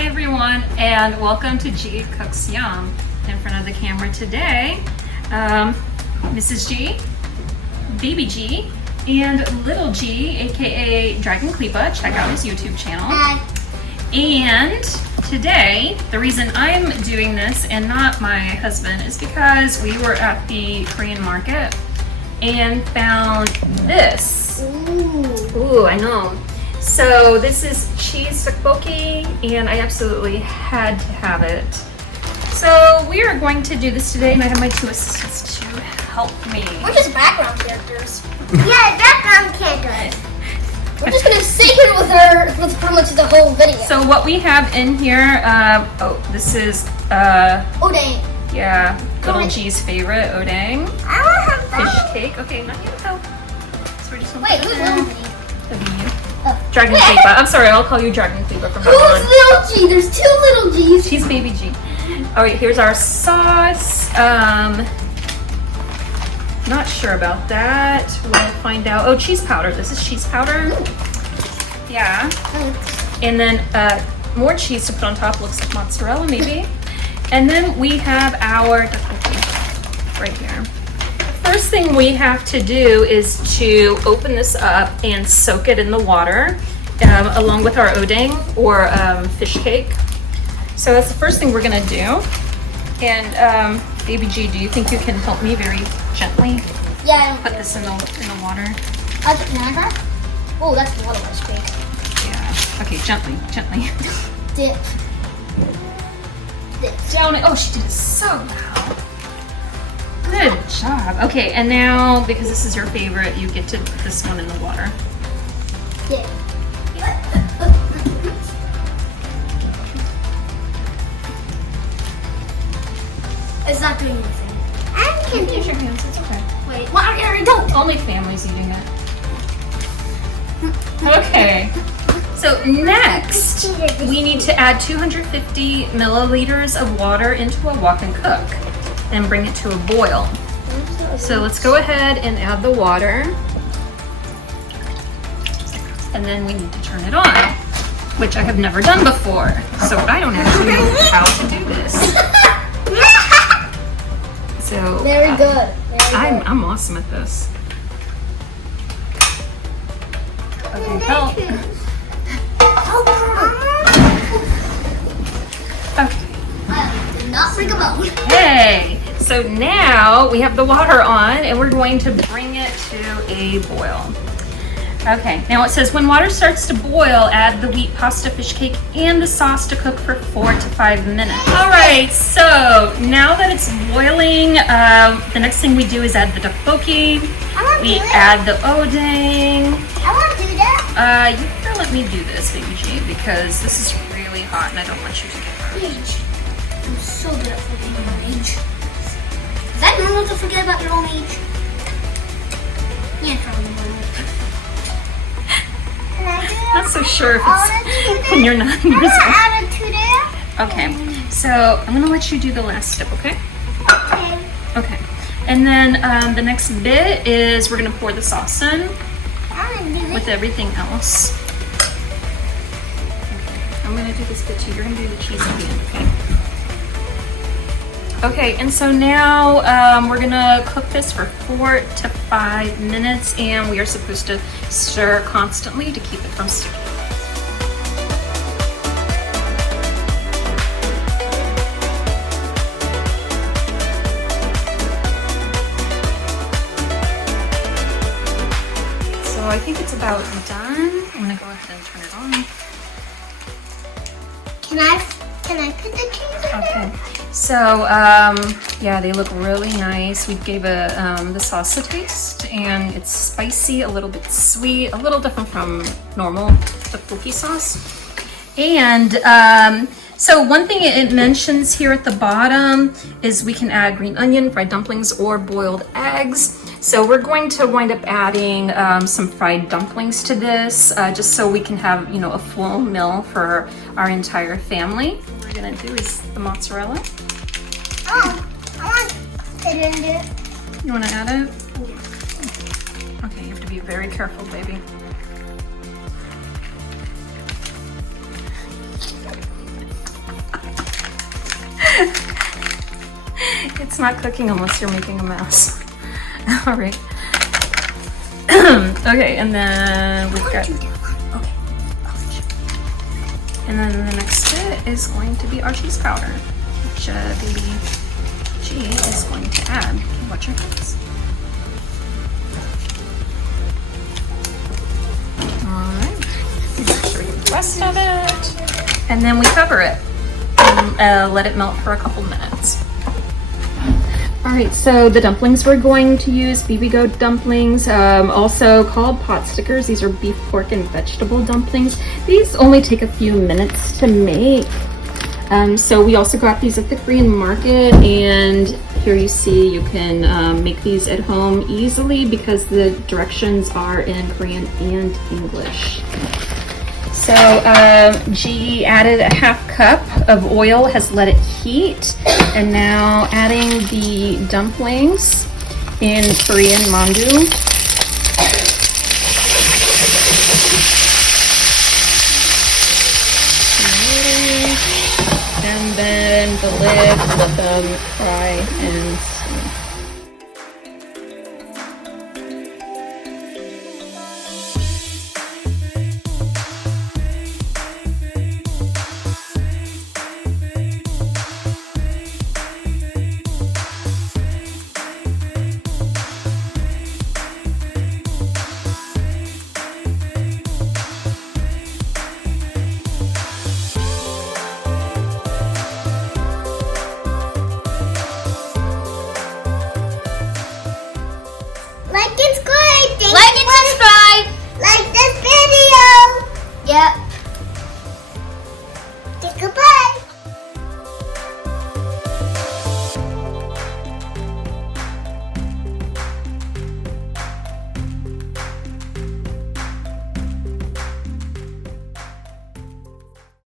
Hi everyone, and welcome to G Cooks Yum. In front of the camera today, Mrs. G, Baby G, and Little G, aka Dragon Kleepa. Check out his YouTube channel. Hi. And today, the reason I'm doing this and not my husband is because we were at the Korean market and found this. Ooh, I know. So this is cheese tteokbokki, and I absolutely had to have it. So we are going to do this today, and I have my two assistants to help me. We're just background characters. Yeah, background characters. We're just gonna sit here with her with pretty much the whole video. So what we have in here, this is Odang. yeah, Little G's favorite, odang. I want to have Fish cake. Okay, not yet though. So we're just gonna Wait, put who's it in. Little G? That'd be you. Oh. Dragon Kleepa. I'm sorry, I'll call you Dragon Kleepa from now Who's on. Little G? There's two Little G's. She's Baby G. All right, here's our sauce. Not sure about that. We'll find out. Oh, cheese powder. This is cheese powder. Yeah. And then more cheese to put on top. Looks like mozzarella, maybe. And then we have our tteokbokki right here. First thing we have to do is to open this up and soak it in the water, along with our odang or fish cake. So that's the first thing we're gonna do. And Baby G, do you think you can help me very gently Yeah. put this in the water? Can I try? Oh, that's a lot of ice cream. Yeah. Okay, gently, gently. Dip. Dip. Down it. Oh, she did it so well. Good job. Okay, and now because this is your favorite, you get to put this one in the water. Dip. It's not doing anything. I You can use your hands. It's okay. Wait, what? I don't. Only families eating it. Okay. So next, we need to add 250 milliliters of water into a wok and cook, and bring it to a boil. So let's go ahead and add the water, and then we need to turn it on, which I have never done before. So I don't actually know how to do this. So Very good. Very I'm awesome at this. Okay, help. Okay. I did not bring a bone. Hey, so now we have the water on and we're going to bring it to a boil. Okay, now it says when water starts to boil, add the wheat pasta fish cake and the sauce to cook for 4 to 5 minutes. All right, so now that it's boiling, the next thing we do is add the tteokbokki. We add the odang. I want to do that. You better let me do this, Baby G, because this is really hot and I don't want you to get hurt. I'm so good at forgetting my own age. Is that normal to forget about your own age? Yeah, probably normal. Not so sure if it's when you're 9 years old. Add it to there. Okay, so I'm gonna let you do the last step, okay? Okay. Okay, and then the next bit is we're gonna pour the sauce in I'm gonna do with everything else. Okay, I'm gonna do this bit too. You're gonna do the cheese at the end, okay? Okay, and so now we're gonna cook this for 4 to 5 minutes, and we are supposed to stir constantly to keep it from sticking. So I think it's about done. I'm gonna go ahead and turn it on. Can I put the cheese in there? Okay, so yeah, they look really nice. We gave the sauce a taste, and it's spicy, a little bit sweet, a little different from normal tteokbokki sauce. And so one thing it mentions here at the bottom is we can add green onion, fried dumplings, or boiled eggs. So we're going to wind up adding some fried dumplings to this, just so we can have, you know, a full meal for our entire family. What we're gonna do is the mozzarella. Oh, I want it in there. You wanna add it? Okay, you have to be very careful, baby. It's not cooking unless you're making a mess. All right. Okay, and then we've got. Okay. And then the next bit is going to be our cheese powder, which baby G is going to add. Okay, watch your hands. All right. Make sure you get the rest of it, and then we cover it and let it melt for a couple minutes. All right, so the dumplings we're going to use, BB Goat dumplings, also called pot stickers. These are beef, pork, and vegetable dumplings. These only take a few minutes to make. So we also got these at the Korean market, and here you see you can make these at home easily because the directions are in Korean and English. So G added a half cup of oil, has let it heat, and now adding the dumplings in Korean mandu. And then the lid, let them fry and